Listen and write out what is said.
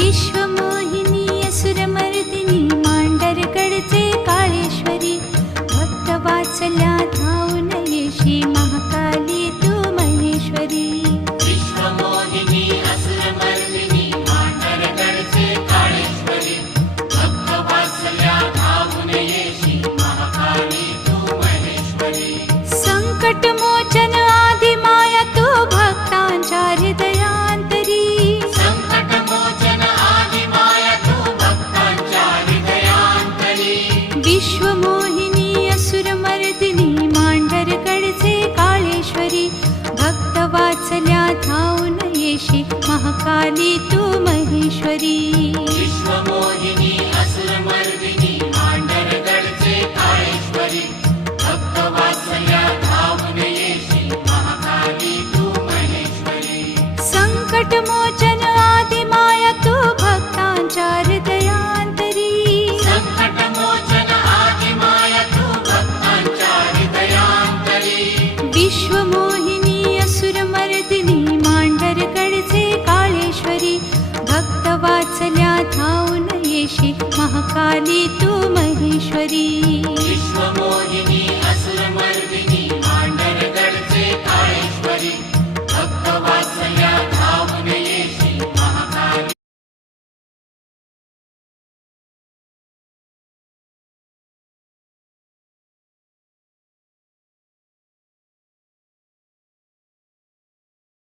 विश्वमोहिनी असुरमर्दिनी मांढरगडचे काळेश्वरी भक्तवात्सल्या धावून येशी महाकाली तू महेश्वरी विश्वमोहिनी असुरमर्दिनी मांढरगडचे काळेश्वरी भक्तवात्सल्या धावून येशी महाकाली तू महेश्वरी संकटमोचन आदिमाया तू भक्तांच्या हृदयांतरी संकटमोचन आदिमाया तू भक्तांच्या हृदयांतरी विश्वमोहिनी असुरमर्दिनी मांढरगडचे काळेश्वरी भक्तवात्सल्या धावून येशी महाकाली तू महेश्वरी विश्वमोहिनी असुरमर्दिनी मांढरगडचे काळेश्वरी भक्तवात्सल्या धावून येशी महाकाली तू महेश्वरी संकटमोचन आदिमाया तू भक्तांच्या हृदयांतरी संकटमोचन आदिमाया तू भक्तांच्या हृदयांतरी विश्वमोहिनी असुरमर्दिनी मांढरगडचे काळेश्वरी भक्तवात्सल्या धावून येशी महाकाली तू महेश्वरी विश्वमोहिनी असुरमर्दिनी मांढरगडचे काळेश्वरी भक्तवात्सल्या